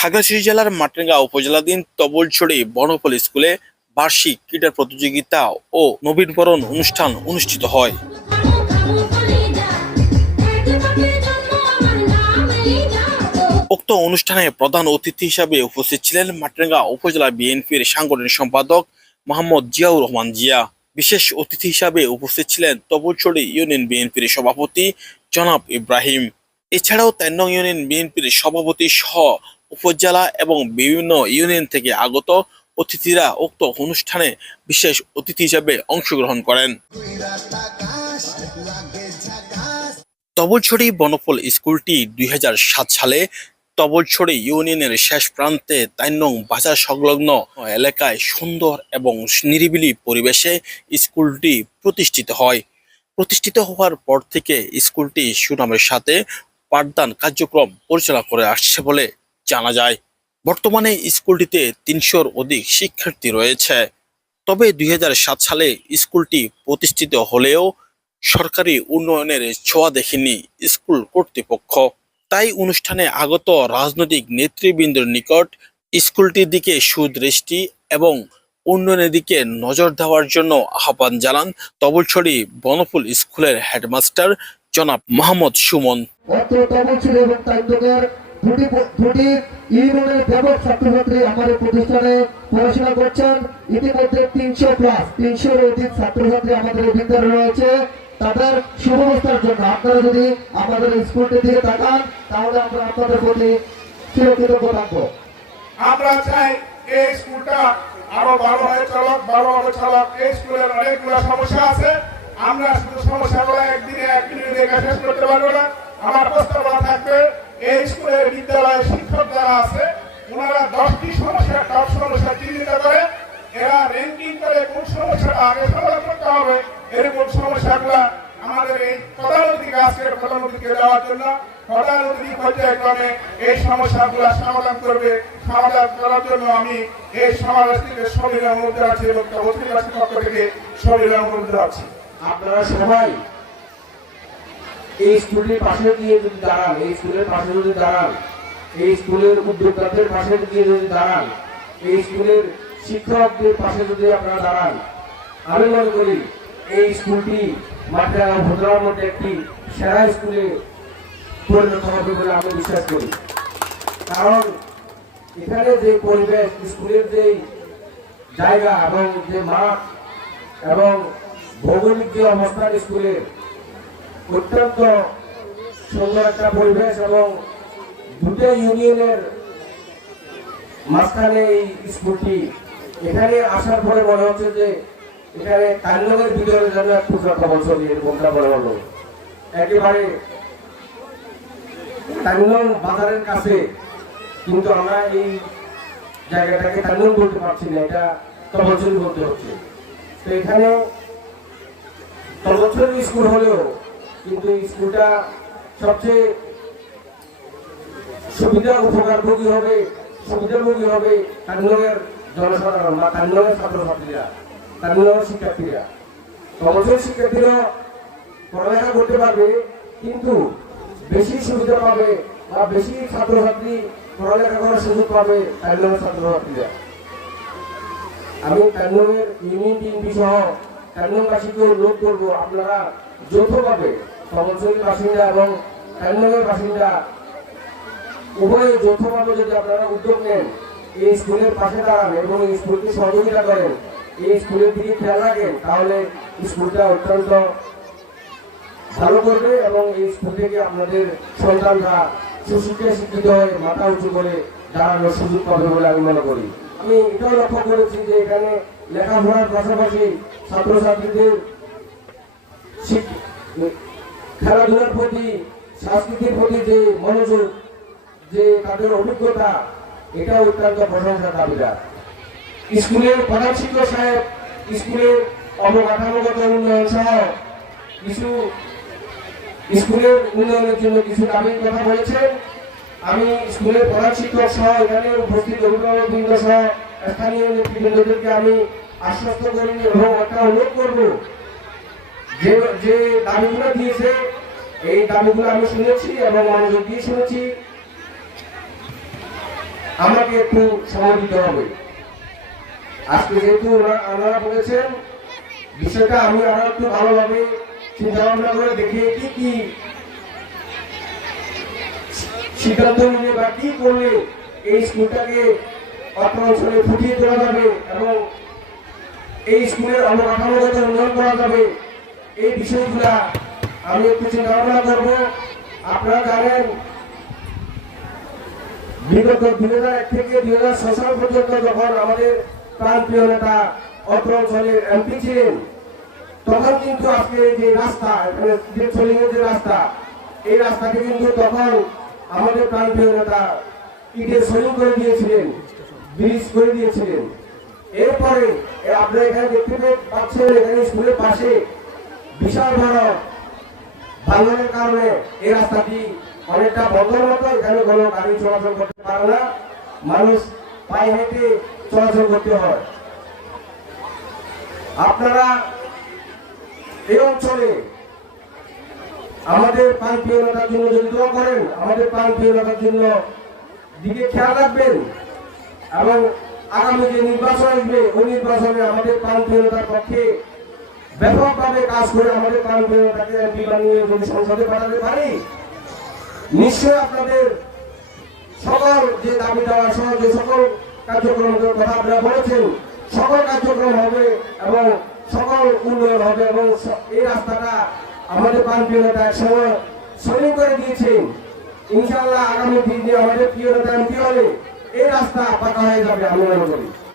খাগড়াছড়ি জেলার মাটিরাঙ্গা উপজেলাধীন তবলছড়ি বনফল স্কুলে বার্ষিক ক্রীড়া প্রতিযোগিতা ও নবীনবরণ অনুষ্ঠান অনুষ্ঠিত হয়। উক্ত অনুষ্ঠানে প্রধান অতিথি হিসাবে উপস্থিত ছিলেন মাটিরাঙ্গা উপজেলা বিএনপির সাংগঠনিক সম্পাদক মোহাম্মদ জিয়াউর রহমান জিয়া। বিশেষ অতিথি হিসাবে উপস্থিত ছিলেন তবলছড়ি ইউনিয়ন বিএনপির সভাপতি জনাব ইব্রাহিম। এছাড়াও ৩ নং ইউনিয়ন বিএনপির সভাপতি সহ উপজেলা এবং বিভিন্ন ইউনিয়ন থেকে আগত অতিথিরা উক্ত অনুষ্ঠানে বিশেষ অতিথি হিসেবে অংশগ্রহণ করেন। তবলছড়ি বনফল স্কুলটি ২০০৭ সালে তবলছড়ি ইউনিয়নের শেষ প্রান্তে ৩ নং বাজার সংলগ্ন এলাকায় সুন্দর এবং নিরিবিলি পরিবেশে স্কুলটি প্রতিষ্ঠিত হয়। প্রতিষ্ঠিত হওয়ার পর থেকে স্কুলটি সুনামের সাথে পাঠদান কার্যক্রম পরিচালনা করে আসছে বলে জানা যায়। বর্তমানে স্কুলটিতে ৩০০-র অধিক শিক্ষার্থী রয়েছে। তবে ২০০৭ সালে স্কুলটি প্রতিষ্ঠিত হলেও সরকারি উন্নয়নের ছোঁয়া দেখেনি স্কুল কর্তৃপক্ষ। তাই অনুষ্ঠানে আগত রাজনৈতিক নেতৃবৃন্দের নিকট স্কুলটির দিকে সুদৃষ্টি এবং উন্নয়নের দিকে নজর দেওয়ার জন্য আহ্বান জানান তবলছড়ি বনফল স্কুলের হেডমাস্টার জনাব মোহাম্মদ সুমন। দুটি ইউনিয়নের ব্যাপক ছাত্রছাত্রী আমাদের প্রতিষ্ঠানে পড়াশোনা করছেন। ইতিমধ্যে ৩০০+৩০০-র অধিক ছাত্রছাত্রী আমাদের বিদ্যালয়ে রয়েছে। তাদের সুব্যবস্থার জন্য আপনারা যদি আমাদের স্কুলটির দিকে তাকান তাহলে আমরা আপনাদের প্রতি চিরকৃতজ্ঞ থাকবো। আমরা চাই এই স্কুলটা আরো ভালোভাবে চলক, ভালোভাবে চলক। এই স্কুলের অনেকগুলো সমস্যা আছে, আমরা শুধু সমস্যাগুলো একদিনে দেখে শেষ করতে পারবো না। আমার প্রস্তাবনা থাকবে এই স্কুলের বিদ্যালয়ের শিক্ষক যারা আছে ওনারা 10টি সমস্যা টপ সমস্যা চিহ্নিত করে এরা র্যাঙ্কিং করে কোন সমস্যাটা আগে সমাধান করতে হবে এরকম সমস্যাগুলো আমাদের এই প্রধান অতিথিকে আজকের প্রধান অতিথিকে দেওয়ার জন্য প্রধান অতিথি পর্যায়ক্রমে এই সমস্যাগুলো সমাধান করবে। সমাধান করার জন্য আমি এই সমাবেশ থেকে সবিনয় অনুরোধ জানাচ্ছি এবং অতিথিবাসীর পক্ষ থেকে সবিনয় অনুরোধ জানাচ্ছি। আপনারা সবাই এই স্কুলের পাশে গিয়ে যদি দাঁড়ান, এই স্কুলের পাশে যদি দাঁড়ান, এই স্কুলের উদ্যোক্তাদের পাশে গিয়ে যদি দাঁড়ান, এই স্কুলের শিক্ষকদের পাশে যদি আপনারা দাঁড়ান, আমি মনে করি এই স্কুলটি মাটিরাঙ্গা উপজেলার মধ্যে একটি সেরা স্কুলে পরিণত হবে বলে আমি বিশ্বাস করি। কারণ এখানে যে পরিবেশ, স্কুলের যে জায়গা এবং যে মাঠ এবং ভৌগোলিক যে অবস্থান স্কুলের অত্যন্ত সুন্দর একটা পরিবেশ এবং দুটো ইউনিয়নের মাঝখানে এই স্কুলটি, এখানে আসার পরে মনে হচ্ছে যে এখানে কান্নগের ভিতরে যেন এক টুকরা তবলছড়ি নিয়ে এরকমটা মনে হলো। একেবারে কান্নন বাজারের কাছে, কিন্তু আমরা এই জায়গাটাকে কান্নন বলতে পারছি না, এটা তবলছড়ি বলতে হচ্ছে। তো এখানে তবলছড়ি স্কুল হলেও কিন্তু স্কুলটা সবচেয়ে উপকারভোগী হবে, সুবিধাভোগী হবে কান্নগের জনসাধারণ বা কান্নগের ছাত্রছাত্রীরা, কান্নগের শিক্ষার্থীরা। তবলছড়ি শিক্ষার্থীরা পড়ালেখা করতে পারবে, কিন্তু বেশি সুবিধা পাবে বা বেশি ছাত্রছাত্রী পড়ালেখা করার সুযোগ পাবে কান্নগের ছাত্রছাত্রীরা। আমি কান্নগের ইউনিয়ন বিএনপি সহ কান্নগবাসীকে অনুরোধ করবো, আপনারা যৌথভাবে তবলছড়ির বাসিন্দা এবং কান্নগের বাসিন্দা উভয়ে যৌথভাবে যদি আপনারা উদ্যোগ নেন, এই স্কুলের পাশে দাঁড়ান এবং এই স্কুলকে সহযোগিতা করেন, এই স্কুলের দিকে খেয়াল রাখেন, তাহলে স্কুলটা অত্যন্ত ভালো করবে এবং এই স্কুল থেকে আপনাদের সন্তানরা সুশিক্ষায় শিক্ষিত হয়ে মাথা উঁচু করে দাঁড়ানোর সুযোগ পাবে বলে আমি মনে করি। আমি এটাও লক্ষ্য করেছি যে এখানে লেখাপড়ার পাশাপাশি ছাত্রছাত্রীদের খেলাধুলার প্রতি, সংস্কৃতির প্রতি যে মনোযোগ, যে তাদের অভিজ্ঞতা, এটা অত্যন্ত প্রশংসার দাবিদার। স্কুলের প্রধান শিক্ষক সাহেব স্কুলের অবকাঠামোগত উন্নয়ন সহ কিছু স্কুলের উন্নয়নের জন্য কিছু দাবির কথা বলেছেন। আমি স্কুলের প্রধান শিক্ষক সহ এখানে উপস্থিত অভিভাবকবৃন্দ সহ স্থানীয় নেতৃবৃন্দদেরকে আমি আশ্বস্ত করি এবং একটা অনুরোধ করবো, যে দাবিগুলো দিয়েছে এই দাবিগুলো আমি শুনেছি এবং মনোযোগ দিয়ে শুনেছি। আমাকে একটু সময় দিতে হবে। আজকে যেহেতু ওনারা বলেছেন, বিষয়টা আমি আরো একটু ভালোভাবে চিন্তা ভাবনা করে দেখি কি কি সিদ্ধান্ত নিলে বা কি করলে এই স্কুলটাকে অত্র অঞ্চলে ফুটিয়ে তোলা যাবে এবং এই স্কুলের অবকাঠামোগত উন্নয়ন করা যাবে, এই বিষয়গুলা আমি একটু চিন্তা ভাবনা করবো। আপনারা জানেন বিগত 2001 থেকে 2006 সাল পর্যন্ত যখন আমাদের প্রান্তীয় নেতা অত্র অঞ্চলের এমপি ছিলেন, তখন কিন্তু আজকে যে রাস্তা, এখানে যে চলিয়ে যে রাস্তা, এই রাস্তাকে কিন্তু তখন আমাদের প্রান্তীয় নেতা ইটের সলিং করে দিয়েছিলেন, ব্রিজ করে দিয়েছিলেন। এরপরে আপনারা এখানে দেখতে পাচ্ছেন, এখানে স্কুলের পাশে বিশাল বড় ভাঙনের কারণে এই রাস্তাটি অনেকটা বন্ধের মতো, এখানে কোনো গাড়ি চলাচল করতে পারে না, মানুষ পায়ে হেঁটে চলাচল করতে হয়। আপনারা এই অঞ্চলে আমাদের প্রান্তীয়তার জন্য যদি দোয়া করেন, আমাদের প্রান্তীয়তার জন্য দিকে খেয়াল রাখবেন এবং আগামী যে নির্বাচন আসবে ওই নির্বাচনে আমাদের প্রান্তীয়তার পক্ষে ব্যাপকভাবে কাজ করে আমাদের প্রান্তীয়তাকে এমপি বানিয়ে যদি সংসদে পাঠাতে পারি, নিশ্চয় আপনাদের সকল যে দাবি দেওয়া সহ যে সকল কার্যক্রমের কথা আপনারা বলেছেন, সকল কার্যক্রম হবে এবং সকল উন্নয়ন হবে এবং এই রাস্তাটা আমাদের প্রান্তীয় নেতা একসময় সলিং করে দিয়েছেন। ইনশাআল্লাহ আগামী দিনে আমাদের প্রিয় নেতা এমপি হলে এই রাস্তা পাকা হয়ে যাবে আমি মনে করি।